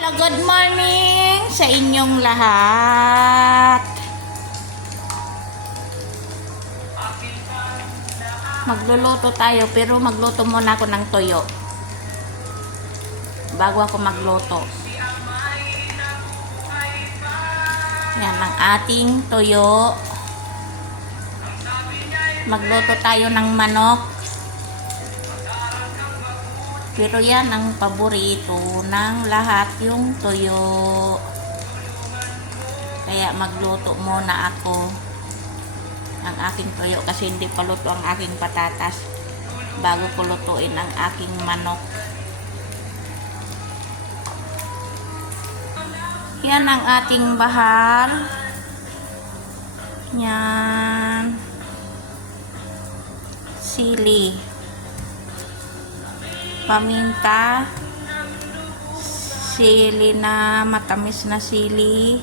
Hello, good morning sa inyong lahat. Magluluto tayo pero magluto muna ako ng toyo bago ako magluto. Yan ang ating toyo. Magluto tayo ng manok. Pero yan ang paborito ng lahat, yung toyo. Kaya magluto muna ako ng aking toyo kasi hindi pa luto ang aking patatas bago ko lutuin ang aking manok. Yan ang ating bahal. Yan. Sili. Paminta, sili na matamis na sili,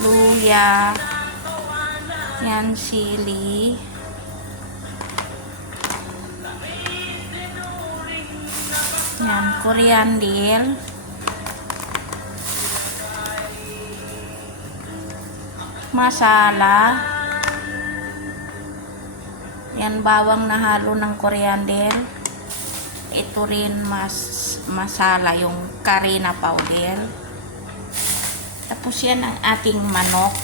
luya, yan sili, yan coriander, masala, yan bawang na halo ng coriander. Ito rin masala, yung karina powder. Tapos yan ang ating manok.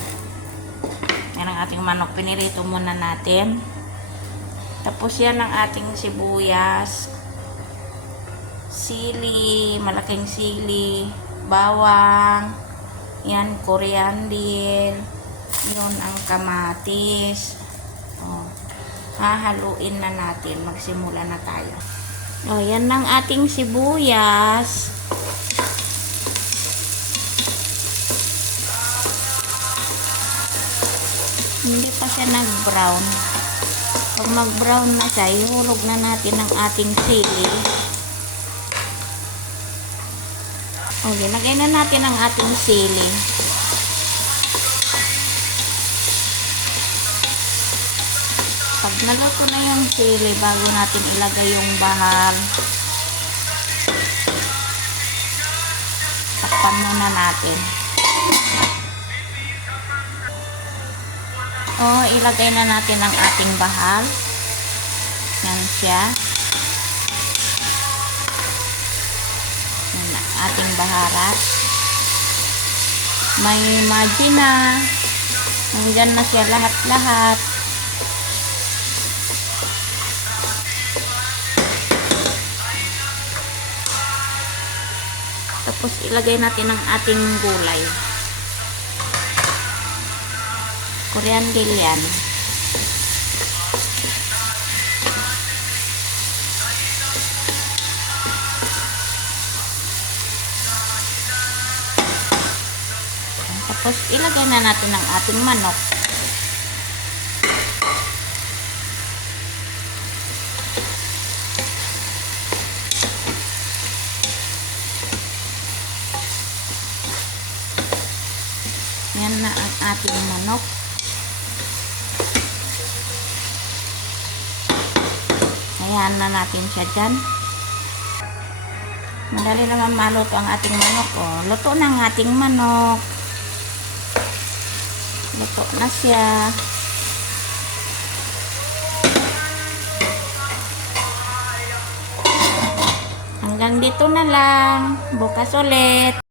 Yan ang ating manok. Pinirito muna natin. Tapos yan ang ating sibuyas, sili, malaking sili, bawang, yan coriander, yun ang kamatis. Hahaluin na natin. Magsimula na tayo. Yan ang ating sibuyas. Hindi pa siya nag-brown. Pag mag-brown na siya, ihulog na natin ang ating sili. Lagay na natin ang ating sili. Pag naluto na yung sili, bago natin ilagay yung bahal, takpan muna natin. Ilagay na natin ang ating bahal. Yan siya. Yan ang ating baharat. May maji na. Nandyan na siya lahat-lahat. Tapos ilagay natin ang ating gulay. Coriander yan. Tapos ilagay na natin ang ating manok. Yan na ang ating manok. Ayan na natin siya dyan. Madali naman maluto ang ating manok. Luto na ang ating manok. Luto na siya. Hanggang dito na lang. Bukas ulit.